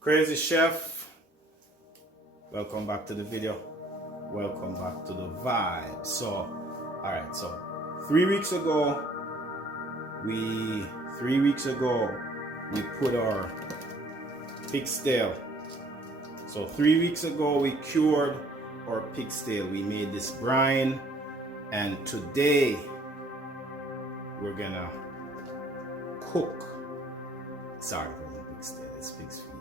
Crazy Chef, welcome back to the video. Welcome back to the vibe. So, all right. So, 3 weeks ago, we put our pig's tail. So 3 weeks ago, we cured our pig's tail. We made this brine, and today we're gonna cook. Sorry, pig's tail. It's pig's feet.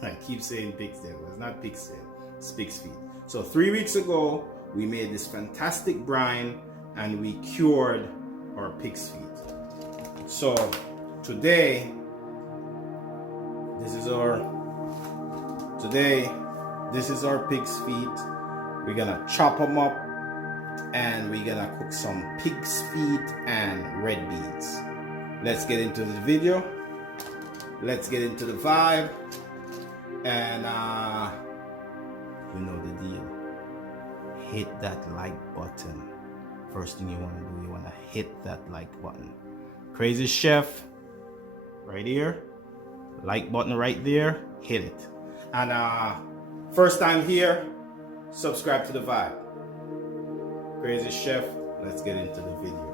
I keep saying pig's tail. It's not pig's tail. It's pig's feet. So 3 weeks ago, we made this fantastic brine and we cured our pig's feet. So today, this is our pig's feet. We're gonna chop them up and we're gonna cook some pig's feet and red beans. Let's get into the video. Let's get into the vibe. And you know the deal. Hit that like button. First thing you want to do, you want to hit that like button. Crazy Chef right here. Like button right there. Hit it. And first time here, subscribe to the vibe. Crazy Chef, let's get into the video.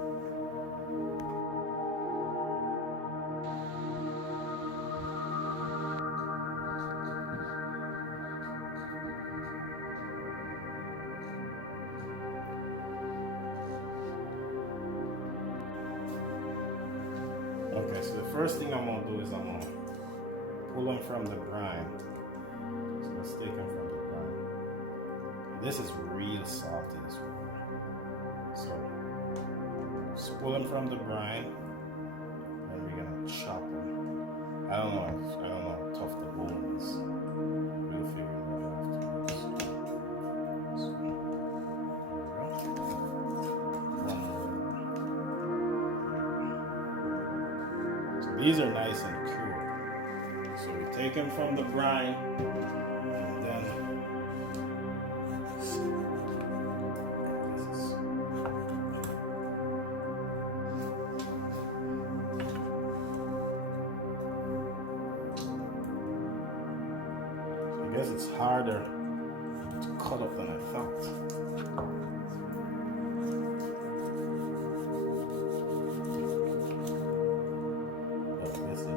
Okay, so the first thing I'm gonna do is I'm gonna pull them from the brine. So let's take them from the brine. This is real salty, this one. So just pull them from the brine, and we're gonna chop them. I don't know how tough the bone is. We'll figure it out afterwards. So, there we go. One more. These are nice and cured. So we take them from the brine and then I guess it's harder to cut up than I thought.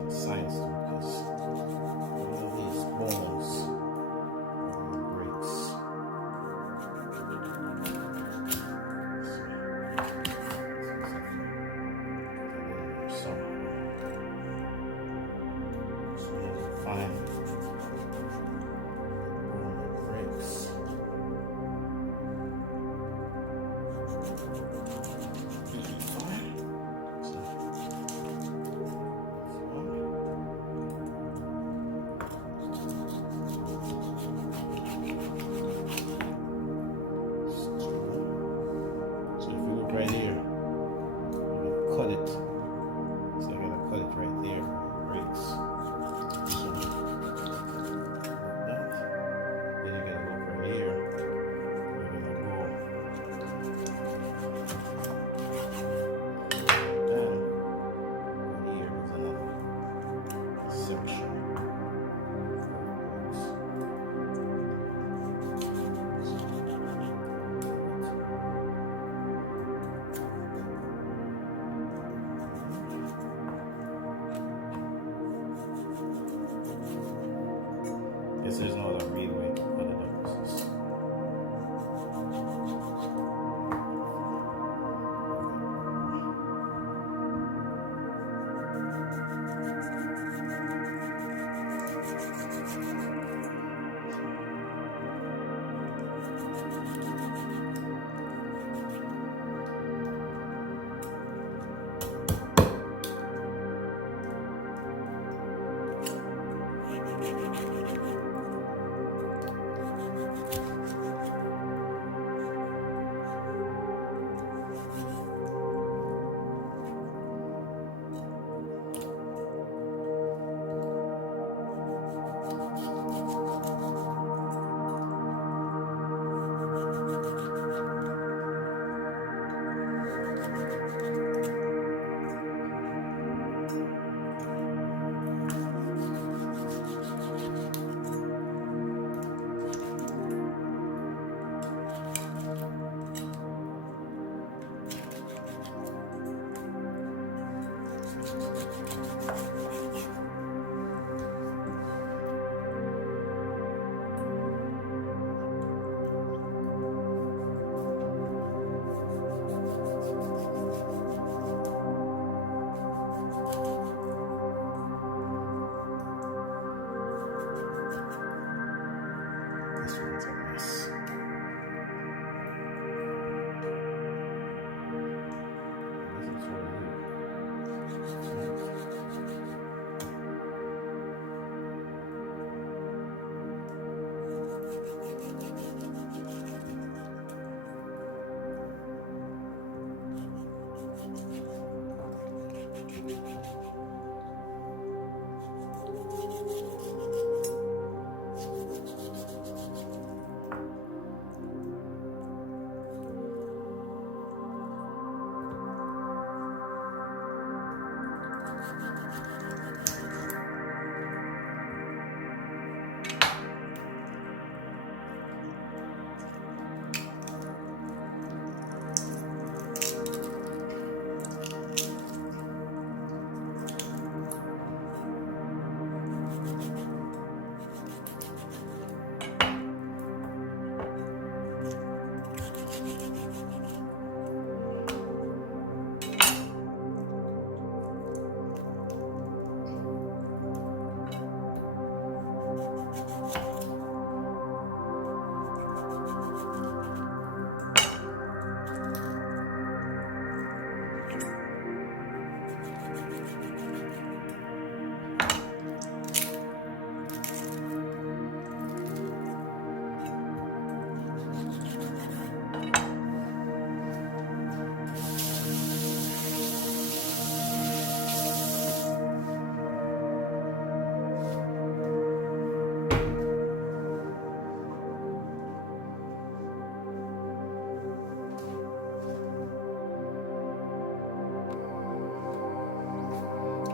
Science to it because one of these bones breaks. So fine bone breaks. Right here, I'm gonna cut it. So I'm gonna cut it right there. It breaks. So like that. Then you're gonna look right here. You're gonna go. Then right here is another section. Guess there's no other real way to put it up. This one's a mess.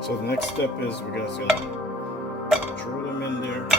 So the next step is we're just gonna throw them in there.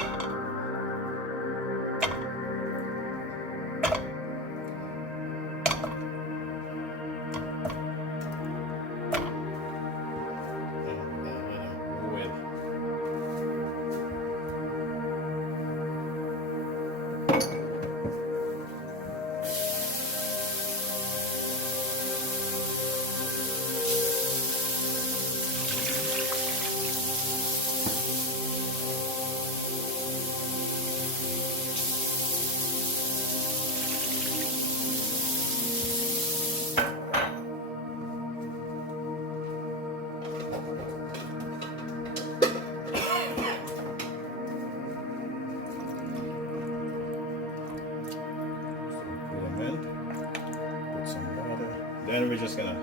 Then we're just gonna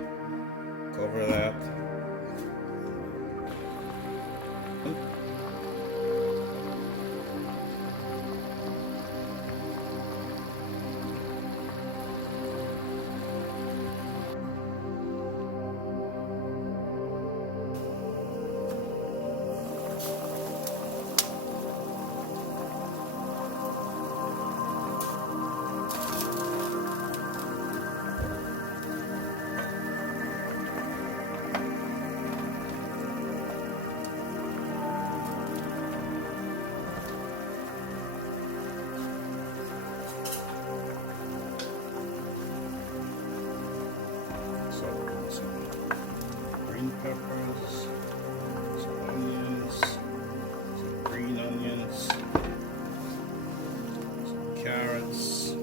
cover that. Some green peppers, some onions, some green onions, some carrots.